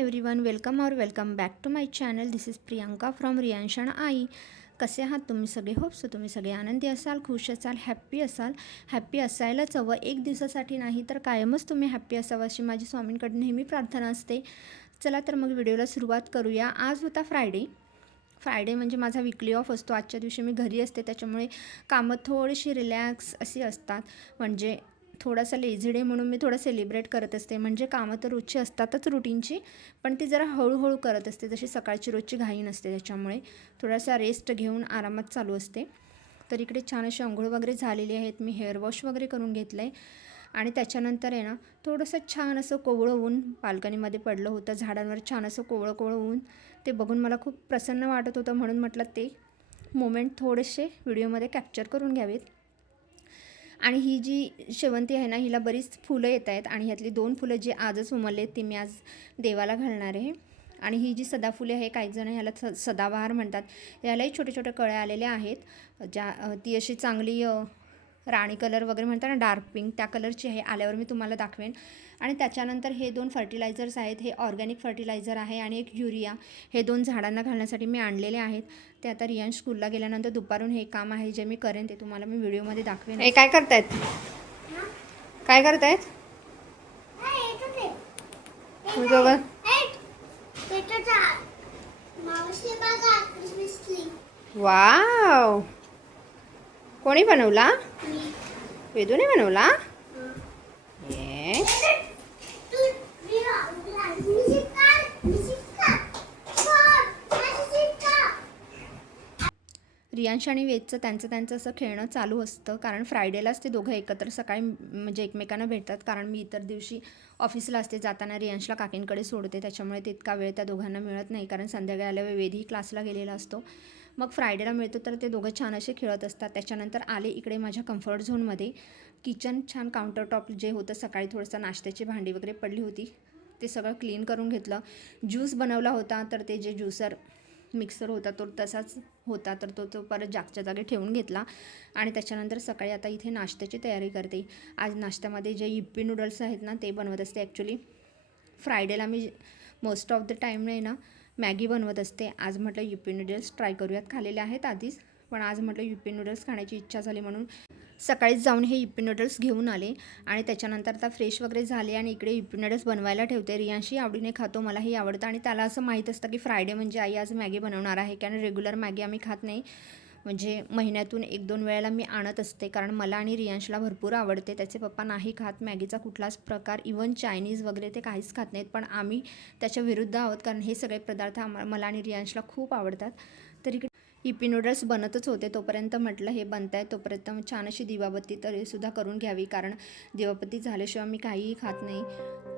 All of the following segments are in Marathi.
Everyone, welcome back to my channel. This is Priyanka from रियांशन आई. कसे आहात तुम्ही सगळे? होप तुम्ही सगळे आनंदी असाल, खुश असाल, हॅप्पी असाल. हॅप्पी असायलाच हवं, एक दिवसासाठी नाही तर कायमच तुम्ही हॅप्पी असावं अशी माझी स्वामींकडे नेहमी प्रार्थना असते. चला तर मग व्हिडिओला सुरुवात करूया. आज होता फ्रायडे म्हणजे माझा वीकली ऑफ असतो. आजच्या दिवशी मी घरी असते, त्याच्यामुळे कामं थोडीशी रिलॅक्स अशी असतात. म्हणजे थोडासा लेझी डे म्हणून मी थोडं सेलिब्रेट करत असते. म्हणजे कामं तर रोजची असतातच रुटीनची, पण ती जरा हळूहळू करत असते. जशी सकाळची रोजची घाई नसते, त्याच्यामुळे थोडासा रेस्ट घेऊन आरामात चालू असते. तर इकडे छान अशी अंघोळ वगैरे झालेली आहेत. मी हेअर वॉश वगैरे करून घेतलं आहे आणि त्याच्यानंतर आहे ना थोडंसं छान असं कोवळं ऊन बाल्कनीमध्ये पडलं होतं. झाडांवर छान असं कोवळं ऊन, ते बघून मला खूप प्रसन्न वाटत होतं. म्हणून म्हटलं ते मोमेंट थोडेसे व्हिडिओमध्ये कॅप्चर करून घ्यावेत. आणि ही जी शेवंती आहे ना, हिला बरीच फुलं येत आहेत आणि ह्यातली 2 फुलं जी आजच उमलले ती मी आज देवाला घालणार आहे. आणि ही जी सदाफुले आहे, काही जण ह्याला सदाबहार म्हणतात. यालाही छोटे छोटे कळ्या आलेल्या आहेत. ती अशी चांगली राणी कलर वगैरे म्हणतात ना, डार्क पिंक, त्या कलरची आहे. आल्यावर मी तुम्हाला दाखवेन. आणि त्याच्यानंतर हे 2 फर्टिलायझर्स आहेत. हे ऑर्गॅनिक फर्टिलायझर आहे आणि एक युरिया. हे 2 झाडांना घालण्यासाठी मी आणलेले आहेत. ते आता रियांश स्कूलला गेल्यानंतर दुपारून हे काम आहे जे मी करेन, ते तुम्हाला मी व्हिडिओमध्ये दाखवेन. हे काय करतायत? काय करतायत? वाव, कोणी बनवला? वेदूने बनवला? येस. रियांश आणि वेदचं त्यांचं असं खेळणं चालू असतं, कारण फ्रायडेलाच ते दोघं एकत्र सकाळी म्हणजे एकमेकांना भेटतात. कारण मी इतर दिवशी ऑफिसला असते, जाताना रियांशला काकींकडे सोडते, त्याच्यामुळे तितका वेळ त्या दोघांना मिळत नाही. कारण संध्याकाळी आल्यावर वेदही क्लासला गेलेला असतो. मग फ्रायडेला मिळतो तर ते दोघं छान असे खेळत असतात. त्याच्यानंतर आले इकडे माझ्या कम्फर्ट झोनमध्ये. किचन छान काउंटरटॉप जे होतं, सकाळी थोडंसं नाश्त्याची भांडी वगैरे पडली होती, ते सगळं क्लीन करून घेतलं. ज्यूस बनवला होता, तर ते जे ज्युसर मिक्सर होता तो तसाच होता, तर तो परत जागच्या जागी ठेवून घेतला. आणि त्याच्यानंतर सकाळी आता इथे नाश्त्याची तयारी करते. आज नाश्त्यामध्ये जे युप्पी नूडल्स आहेत ना, ते बनवत असते. ॲक्च्युली फ्रायडेला मी मोस्ट ऑफ द टाईम नाही ना मॅगी बनवत असते. आज म्हटलं युप्पी नूडल्स ट्राय करूयात. खाल्लेले आहेत आधीच, पण आज म्हटलं युप्पी नूडल्स खाण्याची इच्छा झाली म्हणून सकाळीच जाऊन हे युप्पी नूडल्स घेऊन आले. आणि त्याच्यानंतर आता फ्रेश वगैरे झाले आणि इकडे युप्पी नूडल्स बनवायला ठेवते. रियांशी आवडीने खातो, मलाही आवडतं. आणि त्याला असं माहीत असतं की फ्रायडे म्हणजे आई आज मॅगी बनवणार आहे, कारण रेग्युलर मॅगी आम्ही खात नाही. म्हणजे महिन्यातून 1-2 वेळेला मी आणत असते, कारण मला आणि रियांशला भरपूर आवडते. त्याचे पप्पा नाही खात मॅगीचा कुठलाच प्रकार, इवन चायनीज वगैरे ते काहीच खात नाहीत. पण आम्ही त्याच्या विरुद्ध आहोत, कारण हे सगळे पदार्थ मला आणि रियांशला खूप आवडतात. तर इकडे युप्पी नूडल्स बनतच होते, तोपर्यंत म्हटलं हे बनत आहे तोपर्यंत छान अशी दिवाबत्ती तरीसुद्धा करून घ्यावी, कारण दिवाबत्ती झाल्याशिवाय मी काहीही खात नाही.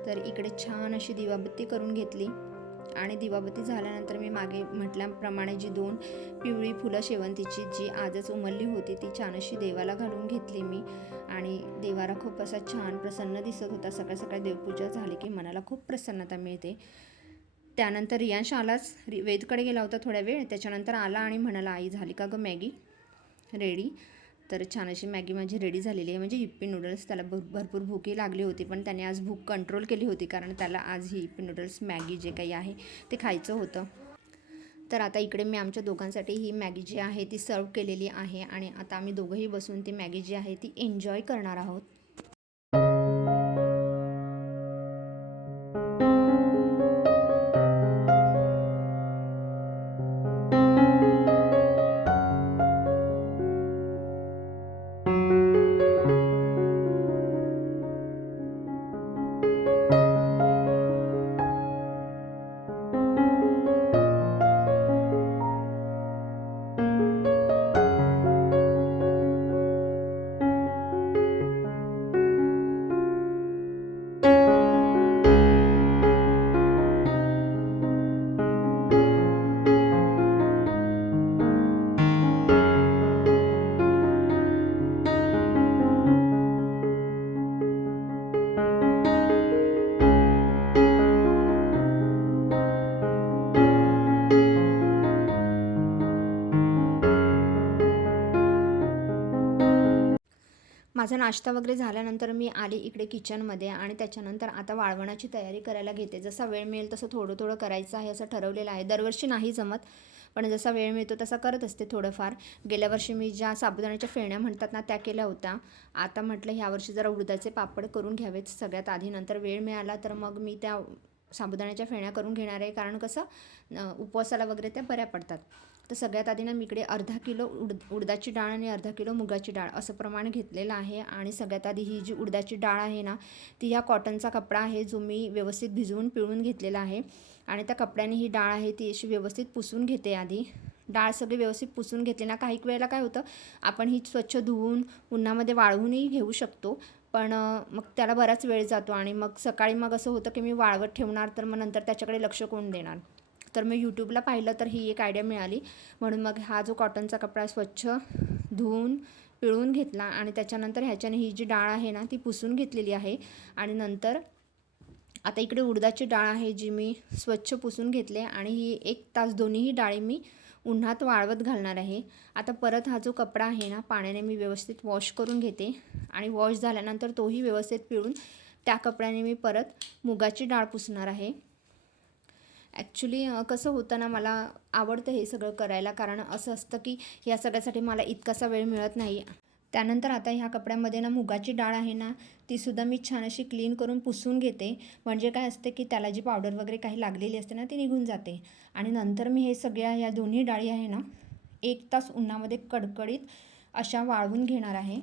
तर इकडे छान अशी दिवाबत्ती करून घेतली. आणि दिवाबत्ती झाल्यानंतर मी मागे म्हटल्याप्रमाणे जी 2 पिवळी फुलं शेवंतीची जी आजच उमलली होती, ती छान अशी देवाला घालून घेतली मी. आणि देवारा खूप असा छान प्रसन्न दिसत होता. सकाळ सकाळी देवपूजा झाली की मनाला खूप प्रसन्नता मिळते. त्यानंतर रियांश आलाच, वेदकडे गेला होता थोड्या वेळ. त्याच्यानंतर आला आणि म्हणाला, आई झाली का गं मॅगी रेडी? तर छान अशी मॅगी माझी रेडी झालेली आहे, म्हणजे युप्पी नूडल्स. त्याला भरपूर भूकही लागली होती, पण त्याने आज भूक कंट्रोल केली होती, कारण त्याला आज ही युप्पी नूडल्स मॅगी जे काही आहे ते खायचं होतं. तर आता इकडे मी आमच्या दोघांसाठी ही मॅगी जी आहे ती सर्व केलेली आहे. आणि आता आम्ही दोघंही बसून ती मॅगी जी आहे ती एन्जॉय करणार आहोत. माझा नाश्ता वगैरे झाल्यानंतर मी आले इकडे किचनमध्ये आणि त्याच्यानंतर आता वाळवणाची तयारी करायला घेते. जसा वेळ मिळेल तसं थोडं थोडं करायचं आहे असं ठरवलेलं आहे. दरवर्षी नाही जमत, पण जसा वेळ मिळतो तसा करत असते थोडंफार. गेल्या वर्षी मी ज्या साबुदाण्याच्या फेण्या म्हणतात ना त्या केल्या होत्या. आता म्हटलं ह्यावर्षी जरा उडदाचे पापड करून घ्यावेत सगळ्यात आधी, नंतर वेळ मिळाला तर मग मी त्या साबुदाण्याच्या फेण्या करून घेणार आहे, कारण कसं उपवासाला वगैरे त्या बऱ्या पडतात. तर सगळ्यात आधी ना मी इकडे अर्धा किलो उडदाची डाळ आणि अर्धा किलो मुगाची डाळ असं प्रमाण घेतलेलं आहे. आणि सगळ्यात आधी ही जी उडदाची डाळ आहे ना ती ह्या कॉटनचा कपडा आहे जो मी व्यवस्थित भिजवून पिळून घेतलेला आहे. आणि त्या कपड्याने ही डाळ आहे ती अशी व्यवस्थित पुसून घेते. आधी डाळ सगळी व्यवस्थित पुसून घेतली ना, काही वेळेला काय होतं आपण ही स्वच्छ धुवून उन्हामध्ये वाळवूनही घेऊ शकतो, पण मग त्याला बराच वेळ जातो आणि मग सकाळी मग असं होतं की मी वाळवत ठेवणार तर मग नंतर त्याच्याकडे लक्ष कोण देणार. तर मी यूट्यूबला पाहिलं तर ही एक आयडिया मिळाली, म्हणून मग हा जो कॉटनचा कपडा स्वच्छ धुवून पिळून घेतला आणि त्याच्यानंतर ह्याच्याने ही जी डाळ आहे ना ती पुसून घेतलेली आहे. आणि नंतर आता इकडे उडदाची डाळ आहे जी मी स्वच्छ पुसून घेतले आणि ही 1 तास दोन्हीही डाळी मी उन्हात वाळवत घालणार आहे. आता परत हा जो कपडा आहे ना पाण्याने मी व्यवस्थित वॉश करून घेते आणि वॉश झाल्यानंतर तोही व्यवस्थित पिळून त्या कपड्याने मी परत मुगाची डाळ पुसणार आहे. ॲक्च्युली कसं होतं ना, मला आवडतं हे सगळं करायला, कारण असं असतं की ह्या सगळ्यासाठी मला इतकासा वेळ मिळत नाही. त्यानंतर आता ह्या कपड्यामध्ये ना मुगाची डाळ आहे ना तीसुद्धा मी छान अशी क्लीन करून पुसून घेते, म्हणजे काय असते की त्याला जी पावडर वगैरे काही लागलेली असते ना ती निघून जाते. आणि नंतर मी हे सगळ्या या दोन्ही डाळी आहे ना 1 तास उन्हामध्ये कडकडीत अशा वाळवून घेणार आहे.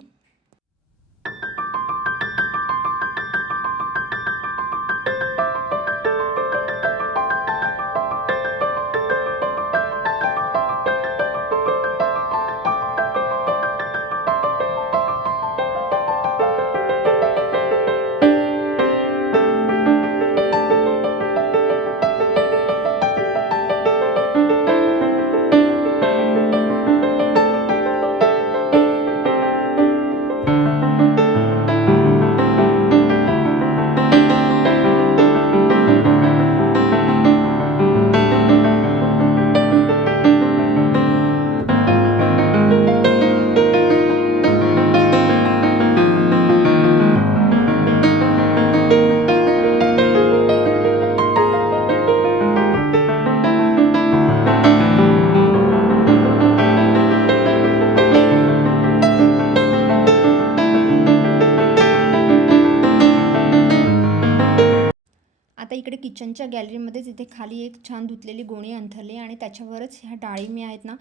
आता इकडे किचनच्या गॅलरीमध्येच इथे खाली एक छान धुतलेली गोणी अंथरली आणि त्याच्यावरच ह्या डाळी मी आहेत ना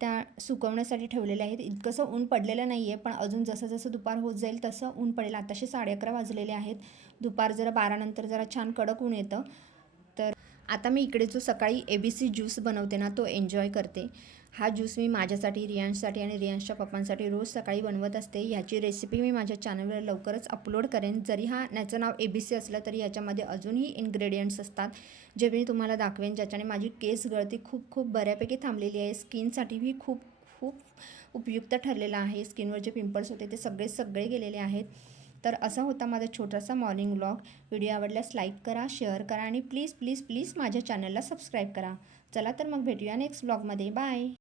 त्या सुकवण्यासाठी ठेवलेल्या आहेत. इतकंसं ऊन पडलेलं नाही आहे, पण अजून जसं जसं दुपार होत जाईल तसं ऊन पडेल. आताशी 11:30 वाजलेले आहेत. दुपार जरा 12 नंतर जरा छान कडक ऊन येतं. तर आता मी इकडे जो सकाळी ABC ज्यूस बनवते ना तो एन्जॉय करते. हा ज्यूस मी माझ्यासाठी, रियांशसाठी आणि रियांशच्या पप्पांसाठी रोज सकाळी बनवत असते. ह्याची रेसिपी मी माझ्या चॅनलवर लवकरच अपलोड करेन. जरी याचं नाव ABC असलं तरी याच्यामध्ये अजूनही इन्ग्रेडियंट्स असतात जे मी तुम्हाला दाखवेन, ज्याच्याने माझी केस गळती खूप खूप बऱ्यापैकी थांबलेली आहे. स्किनसाठीही खूप खूप उपयुक्त ठरलेलं आहे. स्किनवर जे पिंपल्स होते ते सगळे गेलेले आहेत. तर असा होता माझा छोटासा मॉर्निंग व्लॉग. व्हिडिओ आवडल्यास लाईक करा, शेअर करा आणि प्लीज प्लीज प्लीज माझ्या चॅनलला सबस्क्राईब करा. चला तर मग भेटूया नेक्स्ट व्लॉगमध्ये. बाय.